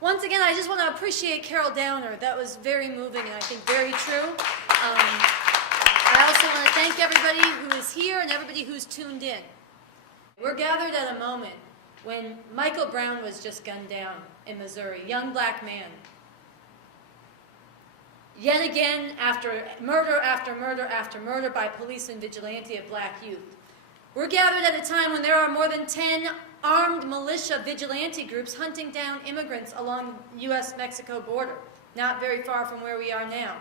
Once again, I just want to appreciate Carol Downer. That was very moving and I think very true. I also want to thank everybody who is here and everybody who's tuned in. We're gathered at a moment when Michael Brown was just gunned down in Missouri, young black man. Yet again, after murder after murder after murder by police and vigilante of black youth. We're gathered at a time when there are more than 10 armed militia vigilante groups hunting down immigrants along the U.S.-Mexico border, not very far from where we are now.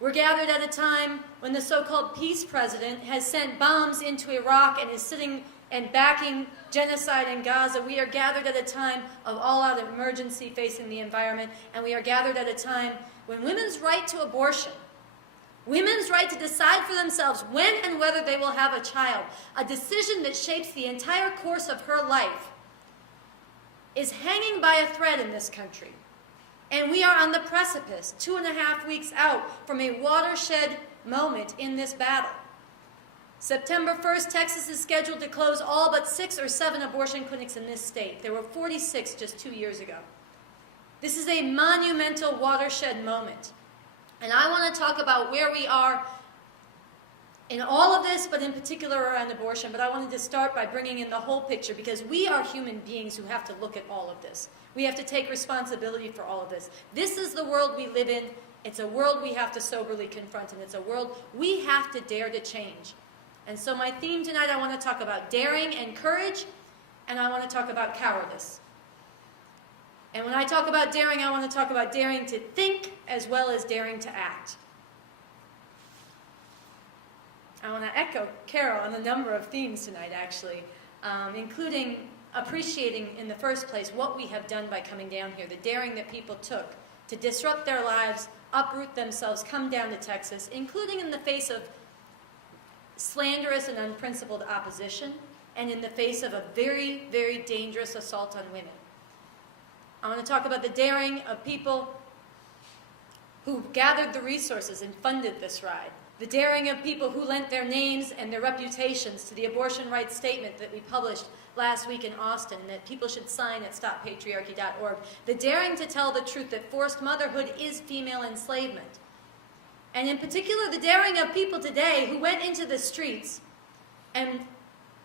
We're gathered at a time when the so-called peace president has sent bombs into Iraq and is sitting and backing genocide in Gaza. We are gathered at a time of all-out emergency facing the environment, and we are gathered at a time when women's right to abortion, women's right to decide for themselves when and whether they will have a child, a decision that shapes the entire course of her life, is hanging by a thread in this country. And we are on the precipice, 2.5 weeks out from a watershed moment in this battle. September 1st, Texas is scheduled to close all but 6 or 7 abortion clinics in this state. There were 46 just 2 years ago. This is a monumental watershed moment. And I want to talk about where we are in all of this, but in particular around abortion. But I wanted to start by bringing in the whole picture, because we are human beings who have to look at all of this. We have to take responsibility for all of this. This is the world we live in. It's a world we have to soberly confront, and it's a world we have to dare to change. And so my theme tonight, I want to talk about daring and courage, and I want to talk about cowardice. And when I talk about daring, I want to talk about daring to think as well as daring to act. I want to echo Carol on a number of themes tonight, actually, including appreciating in the first place what we have done by coming down here, the daring that people took to disrupt their lives, uproot themselves, come down to Texas, including in the face of slanderous and unprincipled opposition, and in the face of a very, very dangerous assault on women. I want to talk about the daring of people who gathered the resources and funded this ride. The daring of people who lent their names and their reputations to the abortion rights statement that we published last week in Austin, that people should sign at StopPatriarchy.org. The daring to tell the truth that forced motherhood is female enslavement. And in particular, the daring of people today who went into the streets and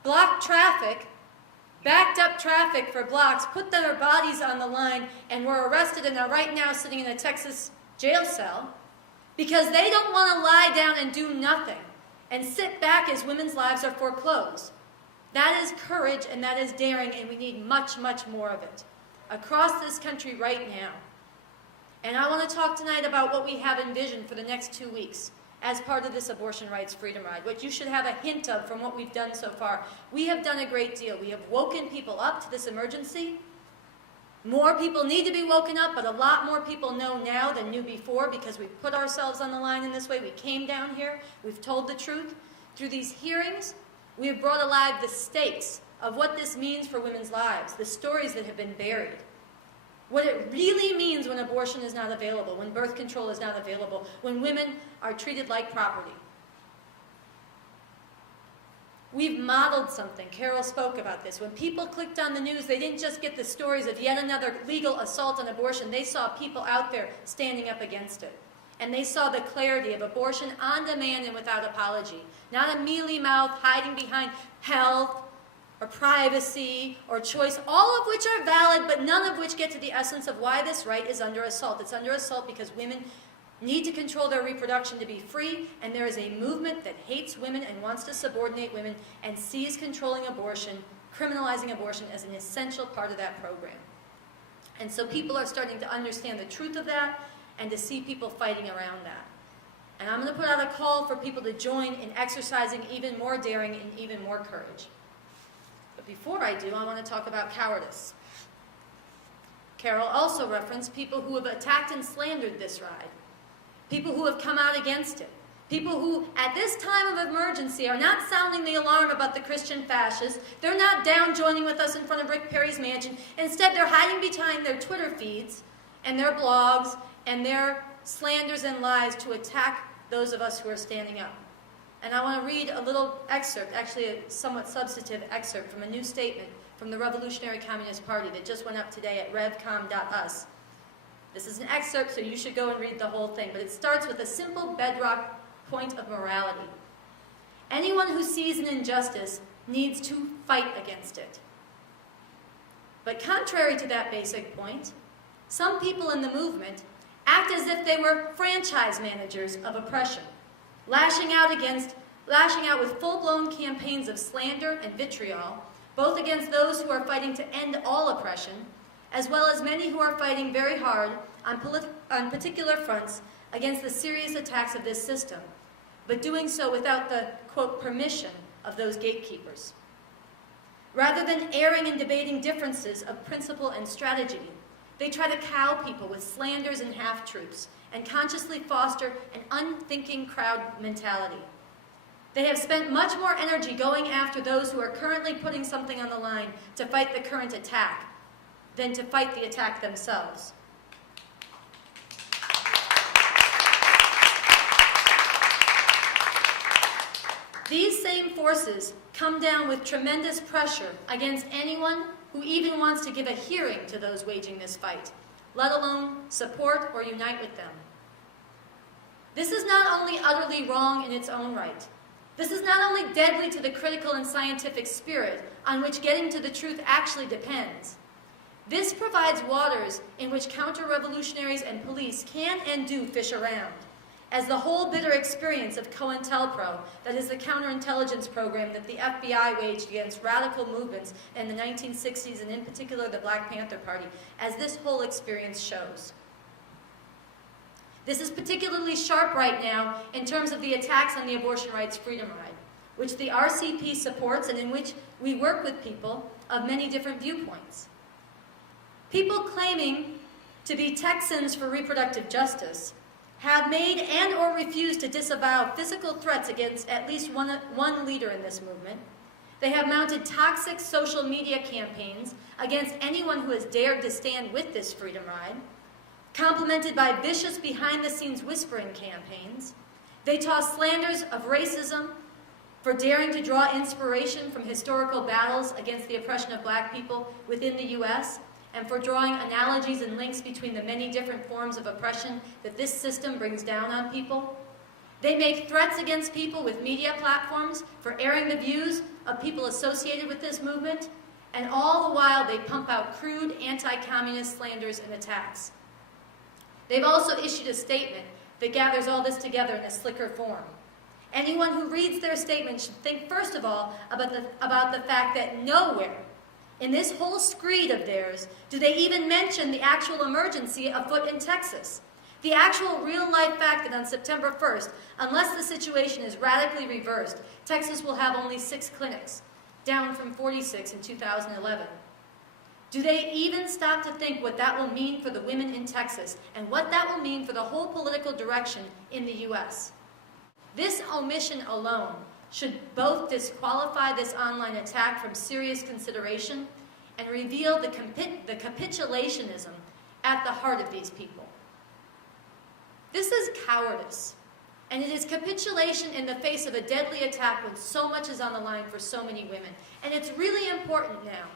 blocked traffic, backed up traffic for blocks, put their bodies on the line, and were arrested and are right now sitting in a Texas jail cell because they don't want to lie down and do nothing and sit back as women's lives are foreclosed. That is courage and that is daring, and we need much, much more of it across this country right now. And I want to talk tonight about what we have envisioned for the next 2 weeks as part of this abortion rights freedom ride, what you should have a hint of from what we've done so far. We have done a great deal. We have woken people up to this emergency. More people need to be woken up, but a lot more people know now than knew before, because we've put ourselves on the line in this way. We came down here. We've told the truth. Through these hearings, we have brought alive the stakes of what this means for women's lives, the stories that have been buried. What it really means when abortion is not available, when birth control is not available, when women are treated like property. We've modeled something. Carol spoke about this. When people clicked on the news, they didn't just get the stories of yet another legal assault on abortion. They saw people out there standing up against it. And they saw the clarity of abortion on demand and without apology. Not a mealy mouth hiding behind health, or privacy, or choice, all of which are valid, but none of which get to the essence of why this right is under assault. It's under assault because women need to control their reproduction to be free, and there is a movement that hates women and wants to subordinate women and sees controlling abortion, criminalizing abortion, as an essential part of that program. And so people are starting to understand the truth of that and to see people fighting around that. And I'm going to put out a call for people to join in exercising even more daring and even more courage. But before I do, I want to talk about cowardice. Carol also referenced people who have attacked and slandered this ride, people who have come out against it, people who, at this time of emergency, are not sounding the alarm about the Christian fascists. They're not down joining with us in front of Rick Perry's mansion. Instead, they're hiding behind their Twitter feeds and their blogs and their slanders and lies to attack those of us who are standing up. And I want to read a little excerpt, actually a somewhat substantive excerpt from a new statement from the Revolutionary Communist Party that just went up today at revcom.us. This is an excerpt, so you should go and read the whole thing, but it starts with a simple bedrock point of morality. Anyone who sees an injustice needs to fight against it. But contrary to that basic point, some people in the movement act as if they were franchise managers of oppression, lashing out with full-blown campaigns of slander and vitriol, both against those who are fighting to end all oppression, as well as many who are fighting very hard on particular fronts against the serious attacks of this system, but doing so without the, quote, permission of those gatekeepers. Rather than airing and debating differences of principle and strategy, they try to cow people with slanders and half-truths and consciously foster an unthinking crowd mentality. They have spent much more energy going after those who are currently putting something on the line to fight the current attack than to fight the attack themselves. These same forces come down with tremendous pressure against anyone who even wants to give a hearing to those waging this fight, let alone support or unite with them. This is not only utterly wrong in its own right. This is not only deadly to the critical and scientific spirit on which getting to the truth actually depends. This provides waters in which counter-revolutionaries and police can and do fish around, as the whole bitter experience of COINTELPRO, that is the counterintelligence program that the FBI waged against radical movements in the 1960s, and in particular the Black Panther Party, as this whole experience shows. This is particularly sharp right now in terms of the attacks on the abortion rights freedom ride, which the RCP supports and in which we work with people of many different viewpoints. People claiming to be Texans for reproductive justice have made and or refused to disavow physical threats against at least one leader in this movement. They have mounted toxic social media campaigns against anyone who has dared to stand with this freedom ride, complemented by vicious behind-the-scenes whispering campaigns. They toss slanders of racism for daring to draw inspiration from historical battles against the oppression of black people within the U.S., and for drawing analogies and links between the many different forms of oppression that this system brings down on people. They make threats against people with media platforms for airing the views of people associated with this movement, and all the while they pump out crude anti-communist slanders and attacks. They've also issued a statement that gathers all this together in a slicker form. Anyone who reads their statement should think first of all about the fact that nowhere in this whole screed of theirs do they even mention the actual emergency afoot in Texas. The actual real-life fact that on September 1st, unless the situation is radically reversed, Texas will have only 6 clinics, down from 46 in 2011. Do they even stop to think what that will mean for the women in Texas and what that will mean for the whole political direction in the U.S.? This omission alone should both disqualify this online attack from serious consideration and reveal the capitulationism at the heart of these people. This is cowardice, and it is capitulation in the face of a deadly attack when so much is on the line for so many women. And it's really important now.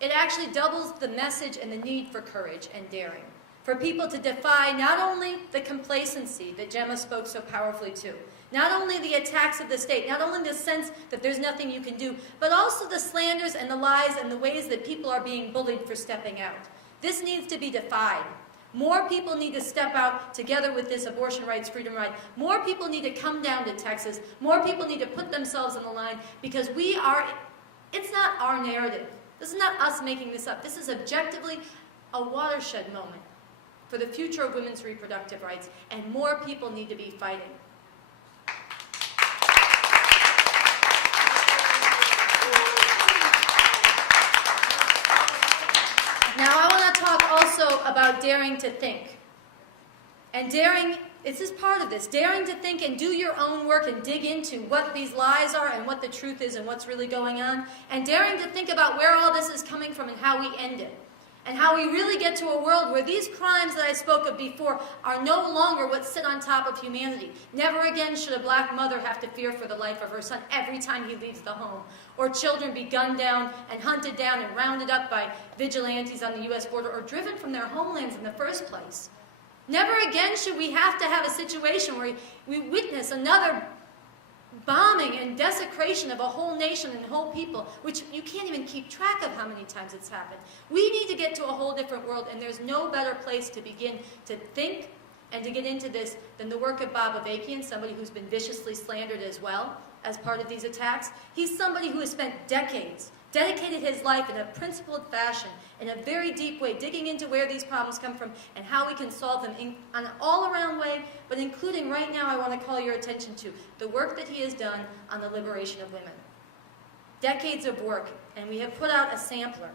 It actually doubles the message and the need for courage and daring, for people to defy not only the complacency that Gemma spoke so powerfully to, not only the attacks of the state, not only the sense that there's nothing you can do, but also the slanders and the lies and the ways that people are being bullied for stepping out. This needs to be defied. More people need to step out together with this abortion rights freedom ride. More people need to come down to Texas. More people need to put themselves on the line, because it's not our narrative. This is not us making this up. This is objectively a watershed moment for the future of women's reproductive rights, and more people need to be fighting. Now I want to talk also about daring to think. And daring, this is part of this, daring to think and do your own work and dig into what these lies are and what the truth is and what's really going on, and daring to think about where all this is coming from and how we end it. And how we really get to a world where these crimes that I spoke of before are no longer what sit on top of humanity. Never again should a black mother have to fear for the life of her son every time he leaves the home, or children be gunned down and hunted down and rounded up by vigilantes on the U.S. border, or driven from their homelands in the first place. Never again should we have to have a situation where we witness another bombing and desecration of a whole nation and whole people, which you can't even keep track of how many times it's happened. We need to get to a whole different world, and there's no better place to begin to think and to get into this than the work of Bob Avakian, somebody who's been viciously slandered as well as part of these attacks. He's somebody who has spent decades, dedicated his life in a principled fashion, in a very deep way, digging into where these problems come from and how we can solve them in an all-around way, but including right now I want to call your attention to the work that he has done on the liberation of women. Decades of work, and we have put out a sampler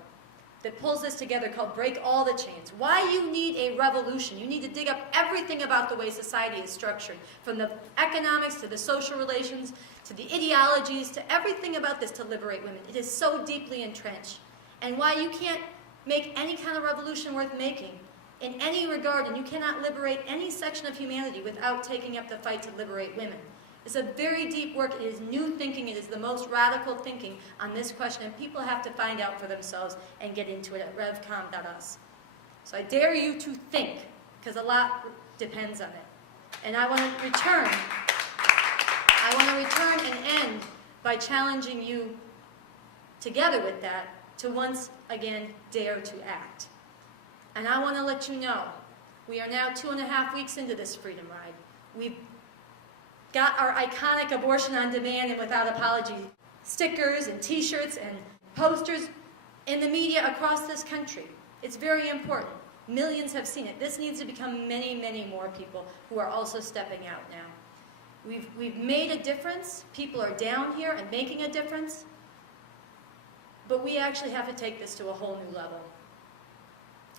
that pulls this together called Break All the Chains. Why you need a revolution. You need to dig up everything about the way society is structured, from the economics to the social relations, to the ideologies, to everything about this to liberate women. It is so deeply entrenched. And why you can't make any kind of revolution worth making in any regard, and you cannot liberate any section of humanity without taking up the fight to liberate women. It's a very deep work. It is new thinking. It is the most radical thinking on this question, and people have to find out for themselves and get into it at revcom.us. So I dare you to think, because a lot depends on it. And I want to return and end by challenging you, together with that, to once again dare to act. And I want to let you know, we are now 2.5 weeks into this freedom ride. We've got our iconic abortion on demand and without apology stickers and t-shirts and posters in the media across this country. It's very important. Millions have seen it. This needs to become many, many more people who are also stepping out now. We've made a difference. People are down here and making a difference. But we actually have to take this to a whole new level.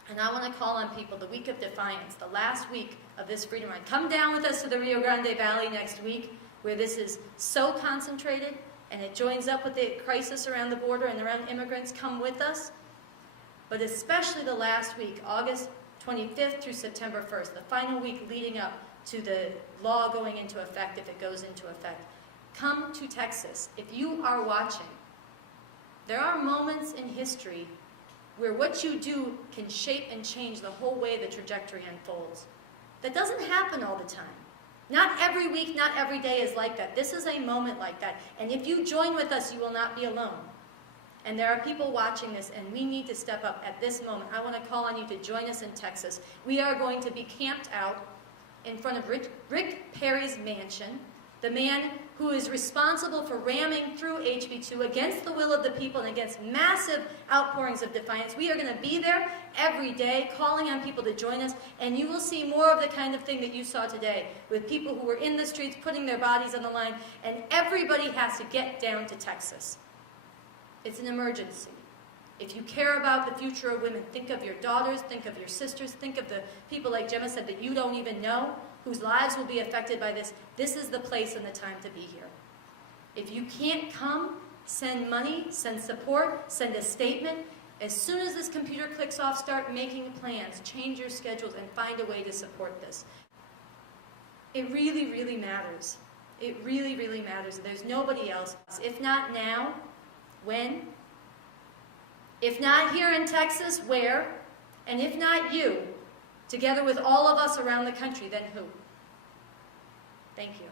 And I want to call on people the week of Defiance, the last week of this freedom ride. Come down with us to the Rio Grande Valley next week, where this is so concentrated, and it joins up with the crisis around the border and around immigrants. Come with us. But especially the last week, August 25th through September 1st, the final week leading up to the law going into effect, if it goes into effect. Come to Texas. If you are watching, there are moments in history where what you do can shape and change the whole way the trajectory unfolds. That doesn't happen all the time. Not every week, not every day is like that. This is a moment like that. And if you join with us, you will not be alone. And there are people watching this, and we need to step up at this moment. I want to call on you to join us in Texas. We are going to be camped out in front of Rick Perry's mansion, the man who is responsible for ramming through HB 2 against the will of the people and against massive outpourings of defiance. We are going to be there every day, calling on people to join us, and you will see more of the kind of thing that you saw today, with people who were in the streets putting their bodies on the line, and everybody has to get down to Texas. It's an emergency. If you care about the future of women, think of your daughters, think of your sisters, think of the people, like Gemma said, that you don't even know, whose lives will be affected by this. This is the place and the time to be here. If you can't come, send money, send support, send a statement. As soon as this computer clicks off, start making plans, change your schedules, and find a way to support this. It really, really matters. It really, really matters. There's nobody else. If not now, when? If not here in Texas, where? And if not you, together with all of us around the country, then who? Thank you.